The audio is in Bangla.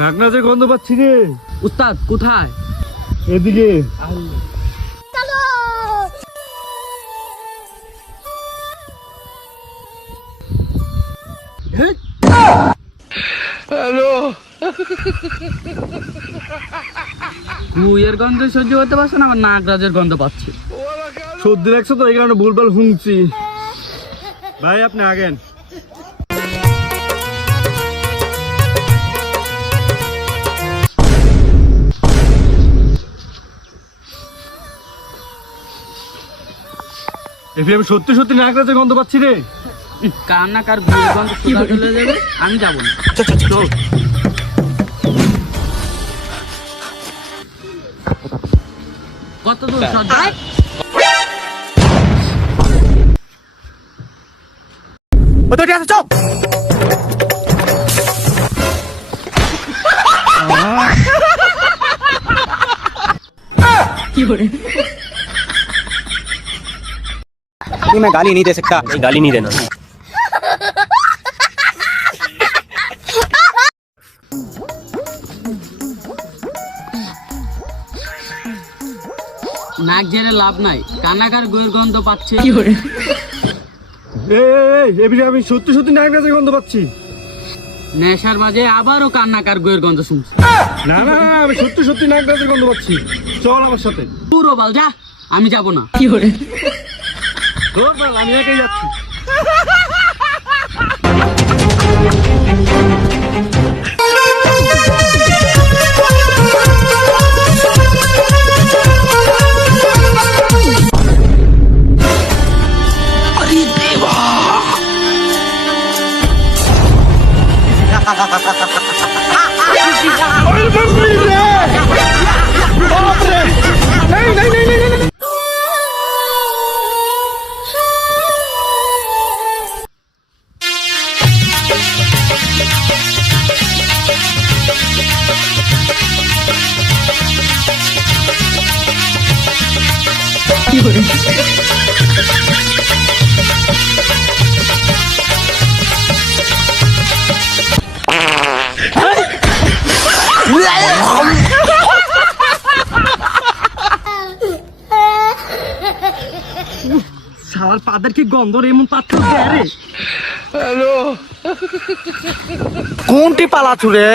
নাকনাচের গন্ধ পাচ্ছি রে। উস্তাদ কোথায়? এদিকে। হ্যালো, কুয়ের গন্ধ সহ্য করতে পারছো না, আবার নাগরাজের গন্ধ পাচ্ছি। সর্দি লাগছে তো এই কারণে ভুলভাল শুনছি। ভাই আপনি আগেন। আমি সত্যি সত্যি নাগরাজের গন্ধ পাচ্ছি রে। কার না কার কুয়ের গন্ধ কোথায় চলে যাবে, আমি যাবো না। চল। কত দূর সর্দার? কি করে? मैं गाली नहीं दे सकता। गाली नहीं देना। নাক জেনে লাভ নাই, কানাকার গুয়ের গন্ধ পাচ্ছে। আমি সত্যি সত্যি নাগরাজের গন্ধ পাচ্ছি। নেশার মাঝে আবারও কান্নাকার গুয়ের গন্ধ শুনছি। না না না, আমি সত্যি সত্যি নাগরাজের গন্ধ পাচ্ছি। চল আমার সাথে। পুরো বাল যা, আমি যাবো না। ধর বাল, আমি একাই যাচ্ছি। শালার পাদের কি গন্ধ রে, এমন পাত্র রে। হ্যালো, कौन टी पाला छुरे